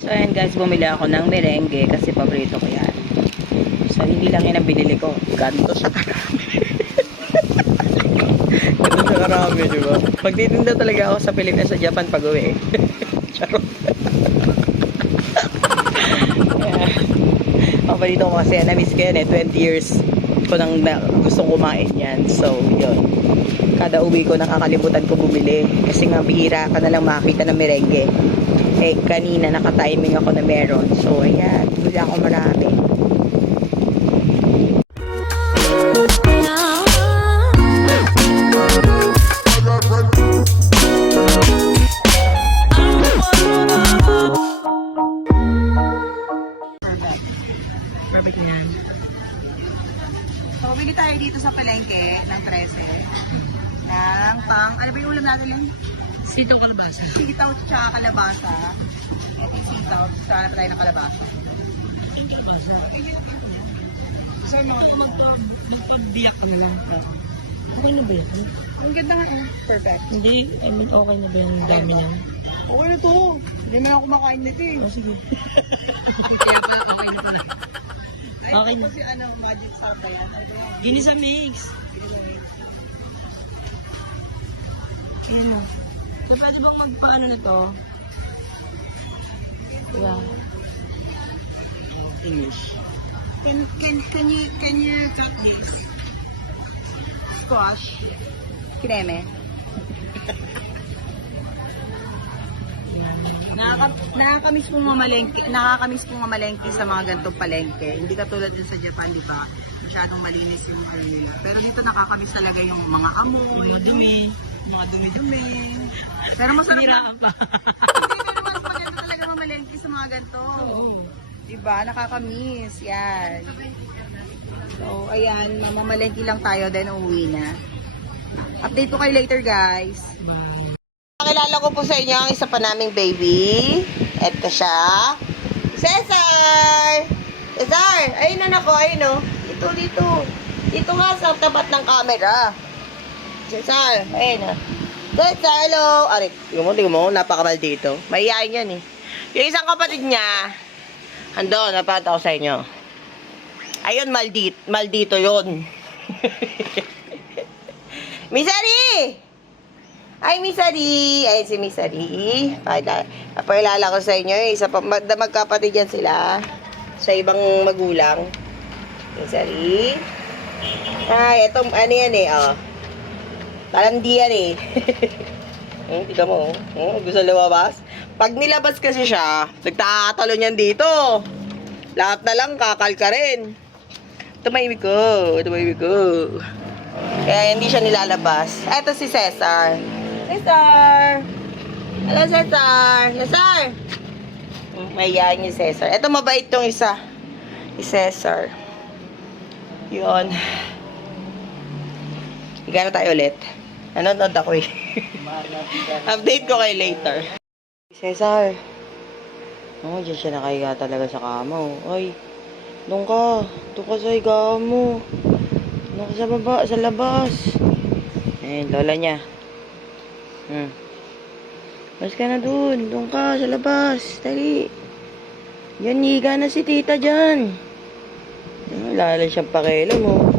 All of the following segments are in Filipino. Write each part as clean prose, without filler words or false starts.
So ayan guys, bumili ako ng merengue kasi paborito ko yan. So hindi lang yan ang binili ko. Ganto sa karami. Ganto sa karami, diba? Magtitinda talaga ako sa Pilipinas, sa Japan pag uwi. Charot. Paborito ko kasi yan. Na-miss ko yan 20 years ko nang gustong kumain yan. So yun. Kada uwi ko nakakalimutan ko bumili. Kasi nga bihira ka na lang makakita ng merengue. Eh, kanina naka-timing ako na meron. So, ayan. Bili ako marami. Perfect na yan. So, bili tayo dito sa palengke ng 13. Ng pang, ano ba yung ulam natin yan? Sitaw kalabasa. Sitaw tsaka kalabasa. Ito yung sitaw. Tsaka tayo ng kalabasa. Saan mo? Magpagbiyak ko na lang. Okay na ba yan? Ang ganda nga. Perfect. Hindi. I mean, okay na ba yan? Ang dami niyan. Okay na to. Hindi na ako kumakain nito eh. Oh, sige. Kaya pala okay na pala. Okay na. Kasi ano, magic sarap ba yan? Ginisa mix. Ginisa mix. Ayan. So, pwede bang magpaano na to? Yeah. English. Can you cut this? Squash. Kineme. Nakakamiss kong mamalengke sa mga ganitong palengke. Hindi katulad din sa Japan, di ba? Masyadong malinis yung ano nila. Pero dito nakakamiss talaga yung mga amoy, mga dumi-dumi. Pero masarap na. Pa. Hindi, pero mas maganda talaga mamalengke sa mga ganito. Diba? Nakakamiss. Yan. So, ayan. Mamamalengke lang tayo, then uuwi na. Update ko kayo later, guys. Pakilala ko po sa inyo ang isa pa naming baby. Ito siya. Cesar! Cesar! Ayun na nako, ayun o. Dito. Dito nga sa tapat ng camera. Cesar, ayun na. Cesar, hello! Aray, tingnan mo, napakamal dito. Mahihayin yan eh. Yung isang kapatid niya, andun, napata ko sa inyo. Ayun, maldito yun. Misari! Ay, Misari! Ayun si Misari. Napakilala ko sa inyo. Isa pa, magkapatid yan sila. Sa ibang magulang. Misari. Ay, etong ano yan eh, oh. Parang di yan eh. Tignan mo, gusto lumabas. Pag nilabas kasi siya, nagtatalo niyan dito. Lahat na lang, kakal ka rin. Tumahimik ko. Kaya hindi siya nilalabas. Eto si Cesar. Cesar! Hello, Cesar! Cesar! Mahihayin yung Cesar. Eto mabait tong isa. Si Cesar. Yun. Higa na tayo ulit. Nanonood ako eh. Update ko kayo later. Cesar. Oh, dyan siya nakahiga talaga sa kama. Oh. Ay, doon ka sa higa mo. Doon ka sa baba, sa labas. Ayun, lola niya. Mas ka na doon ka sa labas. Dali. Yan, higa na si tita dyan. Lala siyang pakialam mo.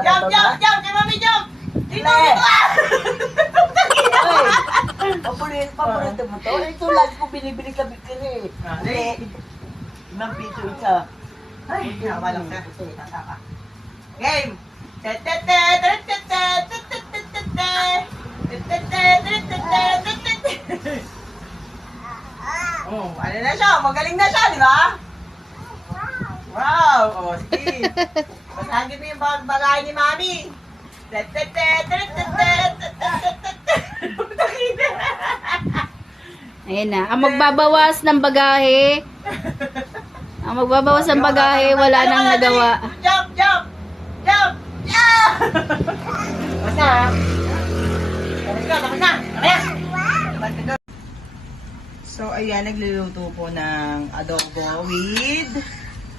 Jump! Kay Mami, jump! Dito! Paborito mo to? Ito lagi ko binibili ka bikini. Imang pito isa. Ay, nakawalang sa. Game! Oh, ano na siya? Magaling na siya, di ba? Wow! Oh, sige. Basagin mo yung bagahe ni Mami. Ayan na. Ang magbabawas ng bagahe. Wala nang nagawa. Jump! Basta. Tapos na. So, ayan, nagluluto po ng adobo with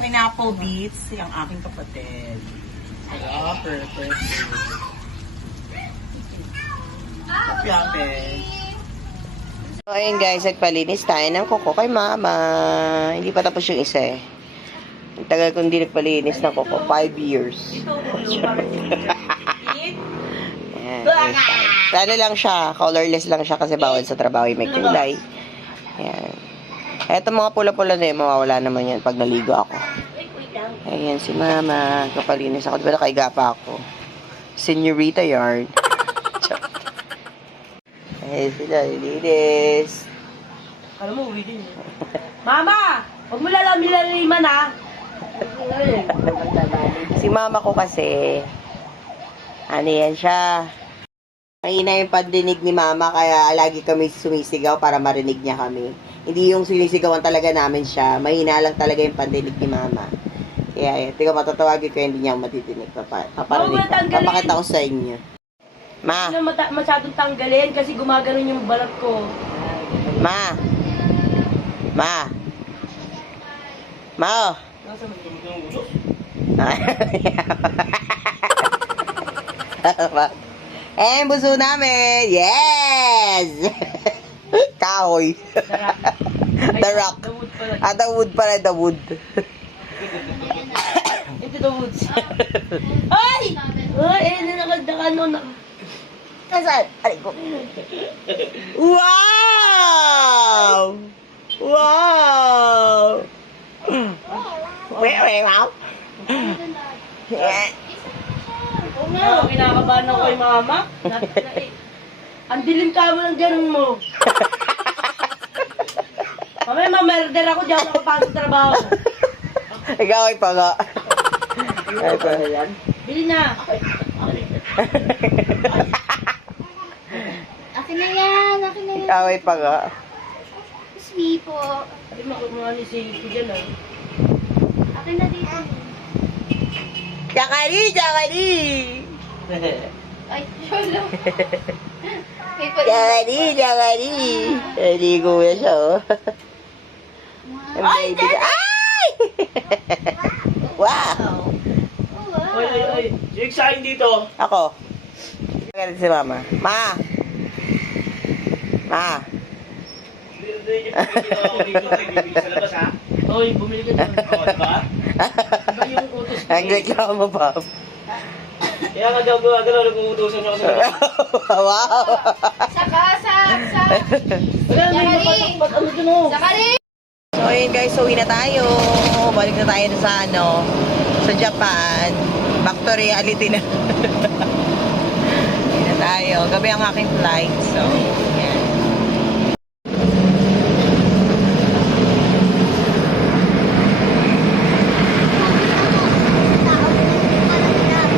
pineapple beets, yung aking kapatid. Perfect. So, ayun guys, nagpalinis tayo ng kuko kay mama. Hindi pa tapos yung isa eh. Ang tagal kong hindi nagpalinis ng kuko. 5 years. Ayan. Ano lang siya, colorless lang siya kasi bawal sa trabaho yung may kulay. Ayan. Eto mga pula-pula na yun, mawawala naman yan pag naligo ako. Ayan si mama, kapalinis ako. Diba nakaiga pa ako? Senorita yard. Ayan sila, lilinis. Alam mo, uwi din. Mama! Huwag mo lalamilan ha! Si mama ko kasi, ano yan siya. Mahina yung pandinig ni mama, kaya lagi kami sumisigaw para marinig niya kami. Hindi yung sinisigawan talaga namin siya. Mahina lang talaga yung pandinig ni mama. Kaya, tingnan matatawagin ko, hindi niya matitinig. Paparinig ko. Papakita ko sa inyo. Ma! Hindi na masyadong tanggalin kasi gumaganon yung balat ko. Ma! Ma! Ma! Nasa mo yung Eh, buso namin! Yes! Kahoy! The rock. The wood pala. Ah, the wood pala, the wood. Into the woods. Ay! Ay, nakagdakan nun. Nasaan? Aray ko. Wow! Wow! Wow! Oo nga, kinakabahan ako kay mama. Ang dilim ka mo ng ganun mo. Mamaya mamerder ako, di ako nakapasok sa trabaho. Ikaw ay paga. Ay paga yan. Bili na. Akin na yan, akin na yan. Ikaw ay paga. Sweet po. Hindi makuha ni si dyan ah. Akin na dito. Jakari! Jakari! Ay, solo. Jakari! Jakari! Naligo na siya, oh. Ang baby ka. Ay! Wow! Oy, oy, oy. Yung exciting dito. Ako. Galit si mama. Ma! Ma! Oy, bumili ka dyan. Diba? Diba yung utos ko? Ang reklamo, Bob. Kaya nga daw gano'n, nag-uutusan niyo kasi. Wow! Saka, Wala, may mapatakpat. Ano dyan oh? sakali. So, ayun guys, uwi na tayo. Balik na tayo sa sa Japan. Back to reality na. Uwi na tayo. Gabi ang aking flight. So, yan.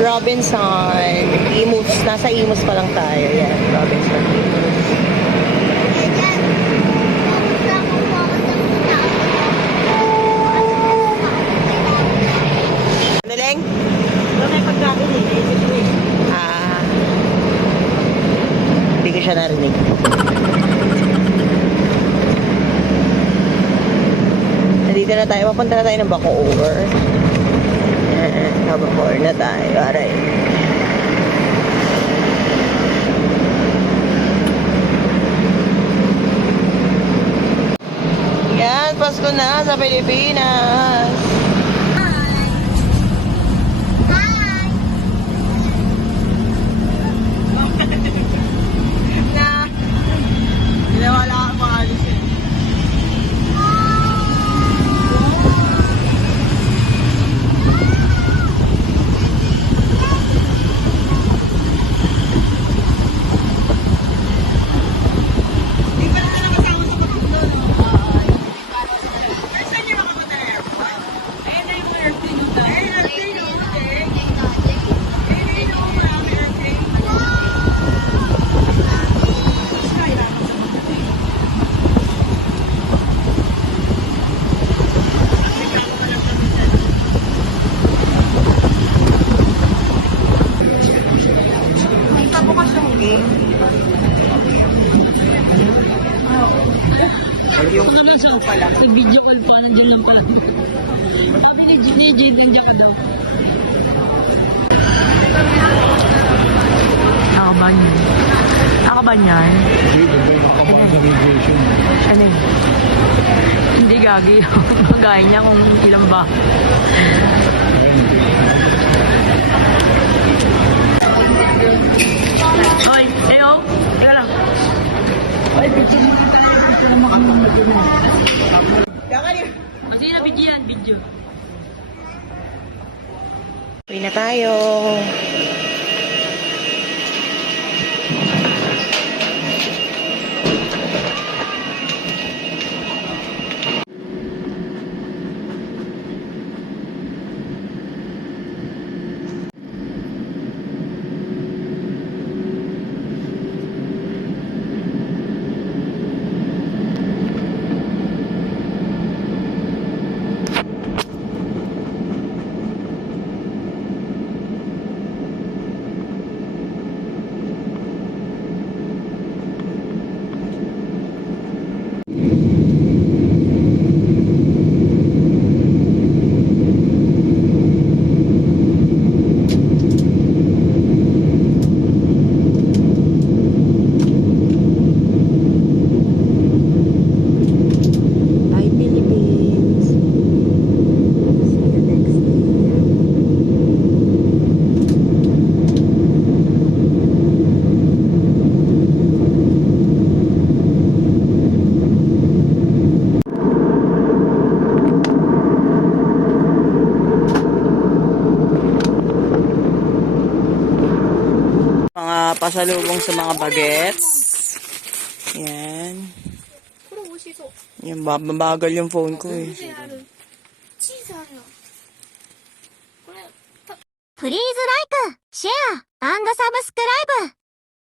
Robinson. Imus. Nasa Imus pa lang tayo. Yan. Robinson. Imus. Ano, Leng? Wala may pagkain eh. Ah. Hindi ko siya narinig. Nandito na tayo. Papunta na tayo ng Bacoor. Bacoor na tayo. Aray. Yan. Pasko na sa Pilipinas. Wala akong maalis eh. Di ba na nakasama sa pagpundo, no? Saan niyo makapunta na airport? Ayun na yung airplane nung tayo. Ayun, airplane nung tayo. Ayun, marami airplane. May pabukas yung game. Sa video call pa, nandiyan lang pala. Sabi ni Jade, nandiyan ka daw. Nakabahan yun. Nakaban yan? Ano yun? Hindi gagi. Pagkain niya kung ilan ba. Hoy, Teo. Teka lang. Kasi na video yan, video. Uwi na tayo. Bye, Philippines. See you next time. Mga pasalubong sa mga bagets. Yan. Yan, babagal yung phone ko eh. Please like, share, and subscribe.